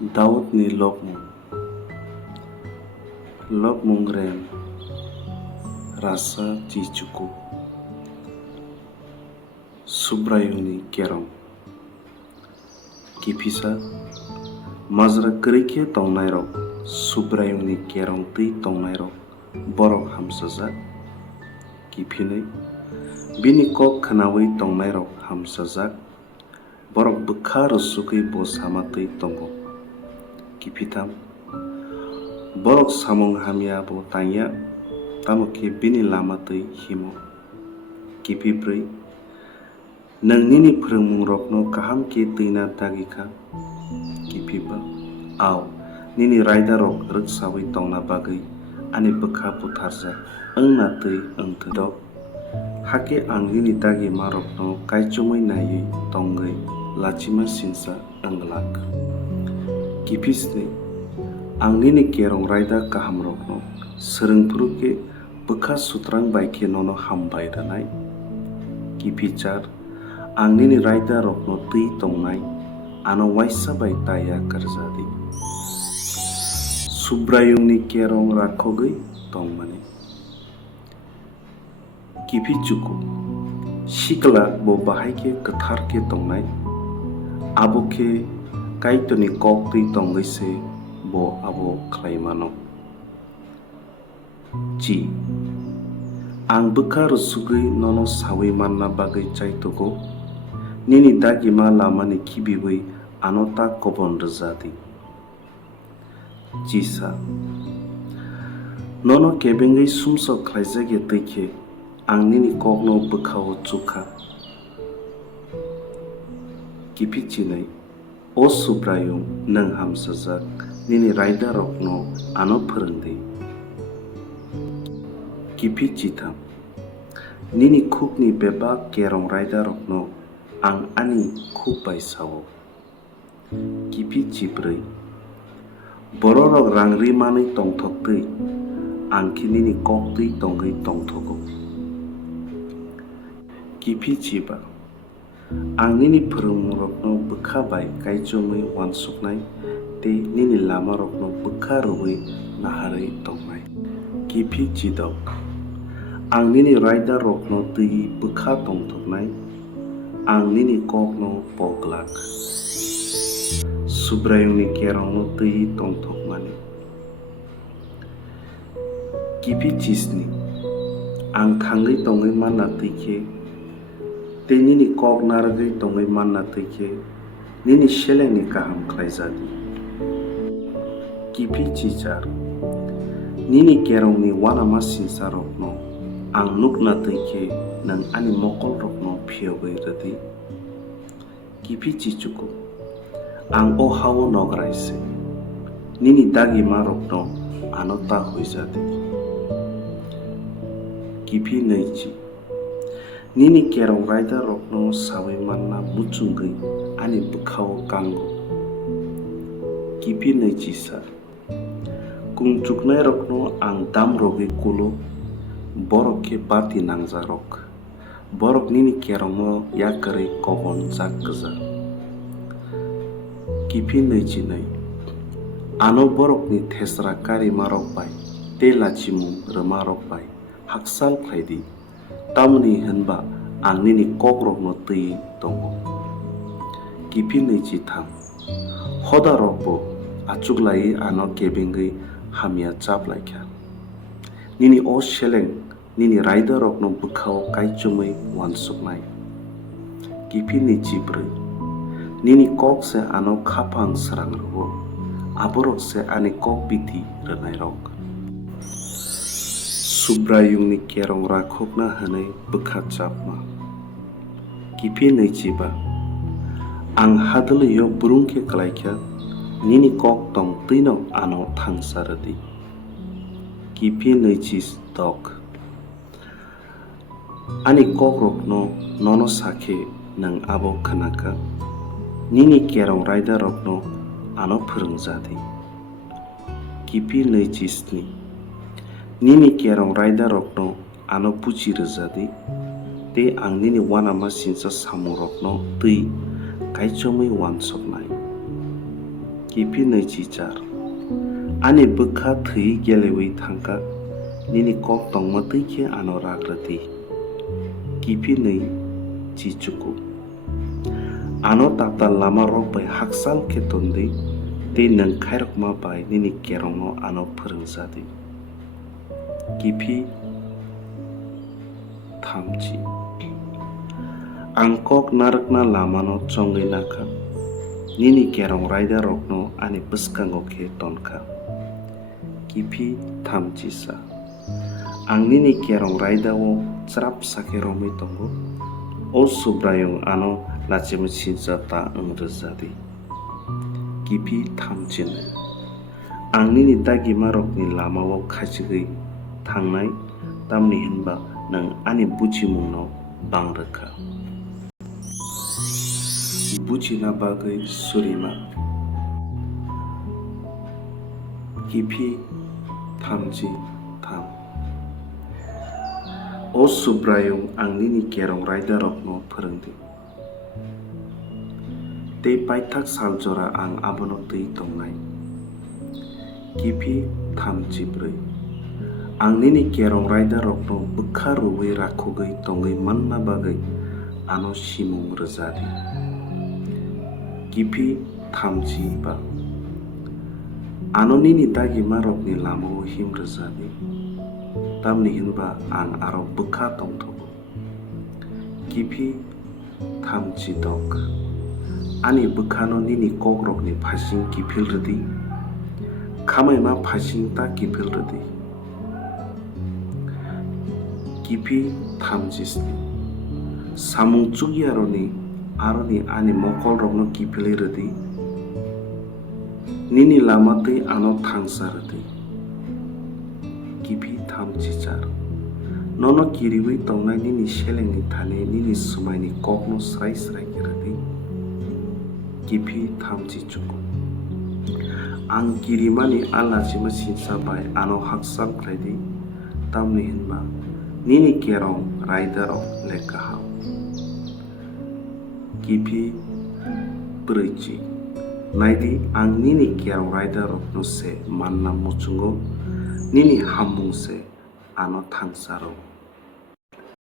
Daud ni Lobmung. Lobmung rem rasa ci cukup. Subrayung ni kerong. Kipisa mazra kerike tongnai rok subrayung ni kerong tui tongnai rok borok hamsajak. Kiphinai bini kok khanawi tongnai rok hamsajak borok bwkha rusugui bo sama tui tongo. Kipitham borok samung hamya bo tanya tamoke bini lama tui himo. Kipibrui nangni phurungmung rokno kaham ke tuina tagika. Kipiba aw nini raida rok ruksawi tongna bagui ani bwkha butharjak angna tui angthudok hake ang nini tagi marokno kaichumui naiui tonggai lachima sinsa anglak. Kipisni ang nini kerong raida kaham rokno srungphuruke bwkha sutrang baike nono hambai ranai. Kipichar ang nini raida rokno tui tongnai ano waisa bai taya karjadi. Subrayung ni kerong rakhogui tongmani. Kipi cukup sikla bo bahai ke kathar ke tongnai abo ke kaitoni kok tui tongai se bo abo khlaimano. Ci ang bwkha rusugui nono sawi manna bagui chaitogo nini dagima lamani kibibui ano ta kobon rwjadi. Cisa nono kebengui sumso khlaijage tuike ang nini kokno bwkhao chukha. Kipichinai o subrayung nang hamsajak nini raida rokno ano phurungdi. Kipichitham nini khukni bebak kerong raida rokno ang ani khuk bai sao. Kipichibrui bororok rangri manui tongthok tui ang nini kok tui tongai tongthogo. Kipichiba ang nini phurungmung rokno bwkha bai kaichumui wansuknai tei nini lama rokno bwkha rwui naharui tongnai. Kipichidok ang nini raida rokno tui bwkha tongthoknai ang nini kokno poglak. Subrayung ni kerong no tui tongthokmani. Kipichisni ang khangui tongai manna tuike tei nini kok naragui tongai manna tuike nini selengni kaham khlaijadi. Kipichichar nini kerong ni wanama sinsa rokno ang nukna tuike nang ani mokol rokno phiyogui rwdi. Kipichichuku ang o hawo nograise nini dagima rokno ano ta hoijadi. Kipi naichi nini kerong raida rokno sawi manna muchungui ani bwkhao kango. Kipi naichi sar kungchuknai rokno ang damrogui kulo borok ke bati nangjarok borok nini kerong yakarui kobon jakgja. Kipi naichi nai ano borok ni thesra kari marok bai tei lachimung rwma rok bai haksal khlaidi tamni hinba ang nini kok rokno tui tongo. Kipi naichi tham hoda rokbo achuklai ano kebengui hamya chaplaikha nini o seleng nini raida rokno bwkhao kaichumui wansuknai. Kipi naichi brui nini kok se ano khapang srang rwo aborok se ani kok biti rwnai rok. Subrayung ni kerong rakhokna hanai bwkha chapma. Kipi naichiba ang hadluyo burungke klaikha nini kok tong tuino ano thangsaradi. Kipi naichi dok ani kok rokno nono sakhe nang abo khanaka nini kerong raida rokno ano phurungjadi. Kipi naichisni nini kerong raida rokno ano puchi rwjadi tei ang nini wanama sinsa samung rokno tui kaichumui wansuknai. kipi naichi char ani bukha thui gelewi thangka nini kok tongma tuike ano ragrati kipi nei chi chuku ano tapta lama rok bai haksal ke tondi te nang khairok ma bai nini kerong no ano phurungjadi kipi thamchi ang kok narakna lama no chongai nakha nini kerong raida rok no ani bwskango khe tonkha kipi thamchi sa ang nini kerong raida o cherap sake romoi tongo o subrayung ano lachemu sinja ta angrejadi kipi thamchin ang nini dagima rokni lama o khachigui thangnai tamni hinba nang ani buchimung no bangrakha buchina bagui surima kipi thamchi tham o subrayung ang nini kerong raida rokno phurungdi te paithak saljora ang abono tui tongnai kipi thamchi brui ang nini kerong raida rokno bukha ruwi rakhugui tongui manna bagui ano simung rejadi kipi thamchi ba ano nini dagima rokni lamao him rejadi tamni hinba ang aro bukha tongthogo kipi thamchi dok ani bukhano nini kok rokni phasing kipil redi khamaima phasing ta kipil redi kipi thamjisni samung chugi aroni ani mokol rokno kipili redi nini lamate ano thangsa redi kipi thamchichar nono kiriwi tongnai nini selengni thane nini sumaini kokno srai srai redi kipi thamchi chuku ang kirimani alachima sinsa bai ano haksak khlaidi tamni hinba nini kerong raida rok lekahau kipi braichi naidi ang nini kerong raida rok no se manna muchungo nini hamung se ano thangsaro